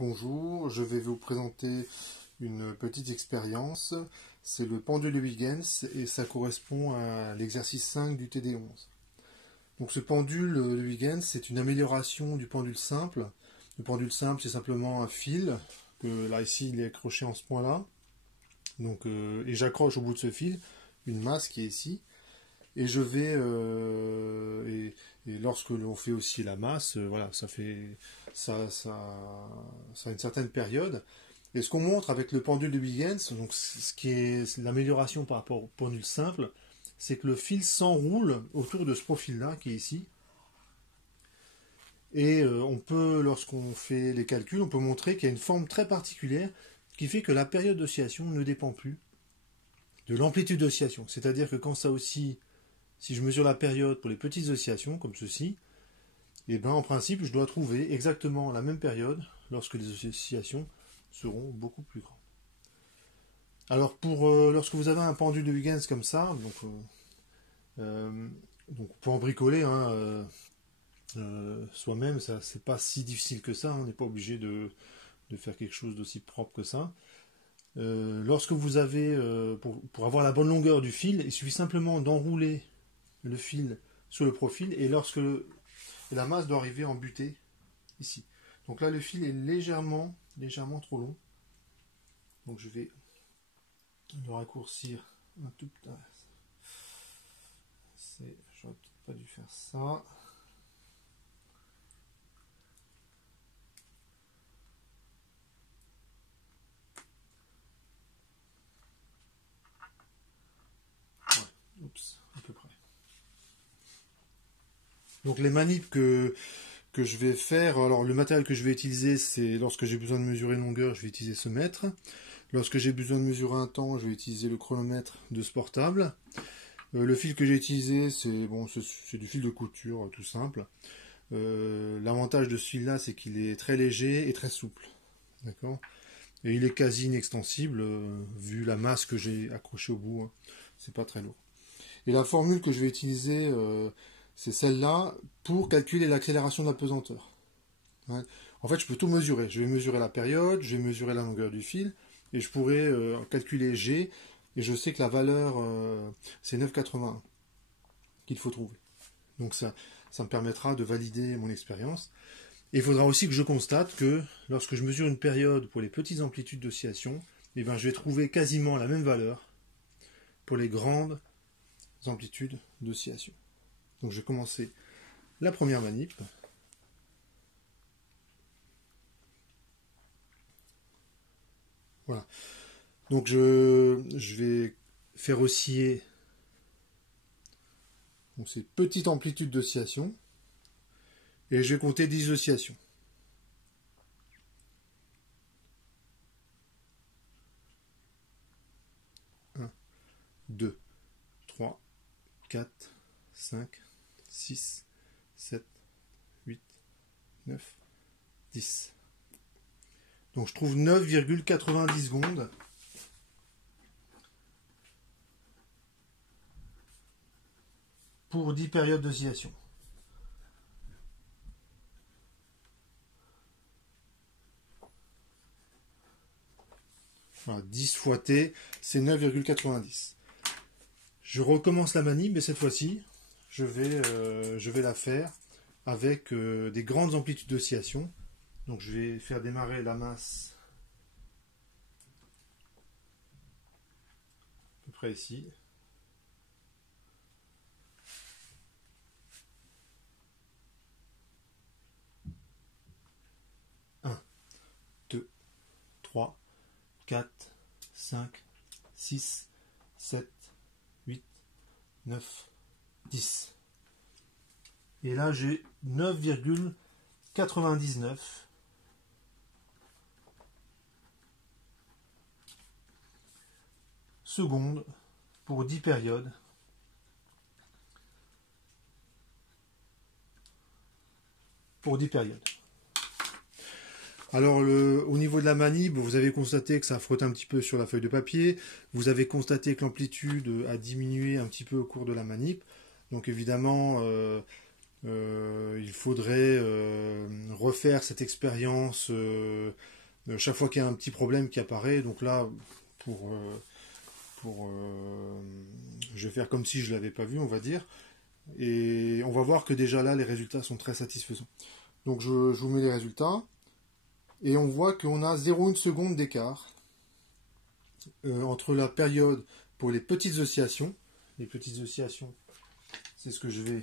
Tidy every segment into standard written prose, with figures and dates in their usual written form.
Bonjour, je vais vous présenter une petite expérience. C'est le pendule de Huygens et ça correspond à l'exercice 5 du TD11. Donc ce pendule de Huygens, c'est une amélioration du pendule simple. Le pendule simple, c'est simplement un fil, que là ici il est accroché en ce point-là. Donc, et j'accroche au bout de ce fil une masse qui est ici. Et je vais et lorsque l'on fait aussi la masse, voilà, ça a une certaine période. Et ce qu'on montre avec le pendule de Huygens, donc ce qui est l'amélioration par rapport au pendule simple, c'est que le fil s'enroule autour de ce profil-là qui est ici. Et on peut, lorsqu'on fait les calculs, on peut montrer qu'il y a une forme très particulière qui fait que la période d'oscillation ne dépend plus de l'amplitude d'oscillation. C'est-à-dire que quand ça oscille, si je mesure la période pour les petites oscillations, comme ceci, et bien en principe, je dois trouver exactement la même période lorsque les oscillations seront beaucoup plus grandes. Alors, lorsque vous avez un pendule de Huygens comme ça, donc on peut en bricoler soi-même, ça c'est pas si difficile que ça, on n'est pas obligé de faire quelque chose d'aussi propre que ça. Lorsque vous avez, pour avoir la bonne longueur du fil, il suffit simplement d'enrouler le fil sur le profil et lorsque la masse doit arriver en butée ici. Donc là le fil est légèrement trop long. Donc je vais le raccourcir un tout petit peu. J'aurais peut-être pas dû faire ça. Ouais, oups, à peu près. Donc les manips que je vais faire, alors le matériel que je vais utiliser, c'est lorsque j'ai besoin de mesurer une longueur, je vais utiliser ce mètre. Lorsque j'ai besoin de mesurer un temps, je vais utiliser le chronomètre de ce portable. Le fil que j'ai utilisé, c'est du fil de couture, tout simple. L'avantage de ce fil-là, c'est qu'il est très léger et très souple. D'accord ? Et il est quasi inextensible, vu la masse que j'ai accrochée au bout. Hein. C'est pas très lourd. Et la formule que je vais utiliser, c'est celle-là pour calculer l'accélération de la pesanteur. Hein. En fait, je peux tout mesurer. Je vais mesurer la période, je vais mesurer la longueur du fil, et je pourrais calculer G, et je sais que la valeur, c'est 9,81 qu'il faut trouver. Donc ça me permettra de valider mon expérience. Et il faudra aussi que je constate que lorsque je mesure une période pour les petites amplitudes d'oscillation, eh ben, je vais trouver quasiment la même valeur pour les grandes amplitudes d'oscillation. Donc je vais commencer la première manip. Voilà. Donc je vais faire osciller ces petites amplitudes d'oscillation et je vais compter 10 oscillations. 1, 2, 3, 4, 5, 6, 7, 8, 9, 10. Donc je trouve 9,90 secondes. Pour 10 périodes d'oscillation. Voilà, 10 fois T, c'est 9,90. Je recommence la manip, mais cette fois-ci, je vais la faire avec des grandes amplitudes d'oscillation. Donc je vais faire démarrer la masse à peu près ici. Un, 2, 3, 4, 5, 6, 7, 8, 9, 10. Et là j'ai 9,99 secondes pour 10 périodes. Pour 10 périodes. Alors au niveau de la manip, vous avez constaté que ça frotte un petit peu sur la feuille de papier. Vous avez constaté que l'amplitude a diminué un petit peu au cours de la manip. Donc évidemment, Il faudrait refaire cette expérience chaque fois qu'il y a un petit problème qui apparaît. Donc là, pour, euh, je vais faire comme si je ne l'avais pas vu, on va dire. Et on va voir que déjà là, les résultats sont très satisfaisants. Donc je vous mets les résultats. Et on voit qu'on a 0,1 seconde d'écart entre la période pour les petites oscillations. Les petites oscillations, c'est ce que je vais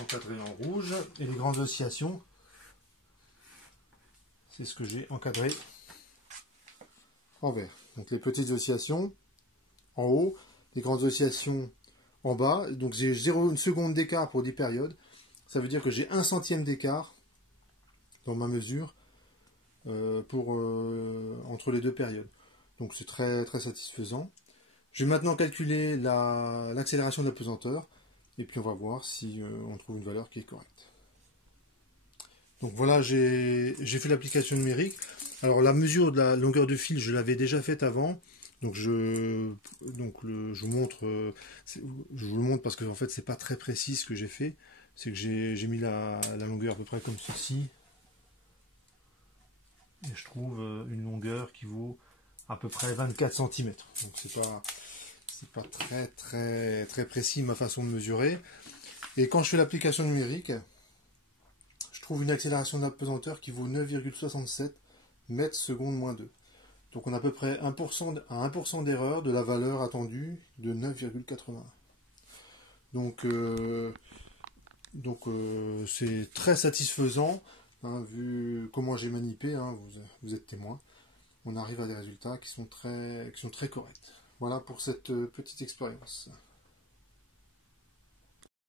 encadrer en rouge. Et les grandes oscillations, c'est ce que j'ai encadré en vert. Donc les petites oscillations en haut, les grandes oscillations en bas. Donc j'ai 0,1 seconde d'écart pour 10 périodes. Ça veut dire que j'ai 1 centième d'écart dans ma mesure entre les deux périodes. Donc c'est très, très satisfaisant. Je vais maintenant calculer l'accélération de la pesanteur. Et puis on va voir si on trouve une valeur qui est correcte. Donc voilà, j'ai fait l'application numérique. Alors la mesure de la longueur de fil, je l'avais déjà faite avant. Donc je vous montre, je vous le montre parce que en fait c'est pas très précis ce que j'ai fait. C'est que j'ai mis la longueur à peu près comme ceci. Et je trouve une longueur qui vaut à peu près 24 cm. Donc c'est pas très très très précis ma façon de mesurer. Et quand je fais l'application numérique, je trouve une accélération de la pesanteur qui vaut 9,67 mètres secondes moins 2. Donc on a à peu près 1% à 1% d'erreur de la valeur attendue de 9,81. Donc c'est très satisfaisant, hein, vu comment j'ai manipulé, hein, vous êtes témoin. On arrive à des résultats qui sont très corrects. Voilà pour cette petite expérience.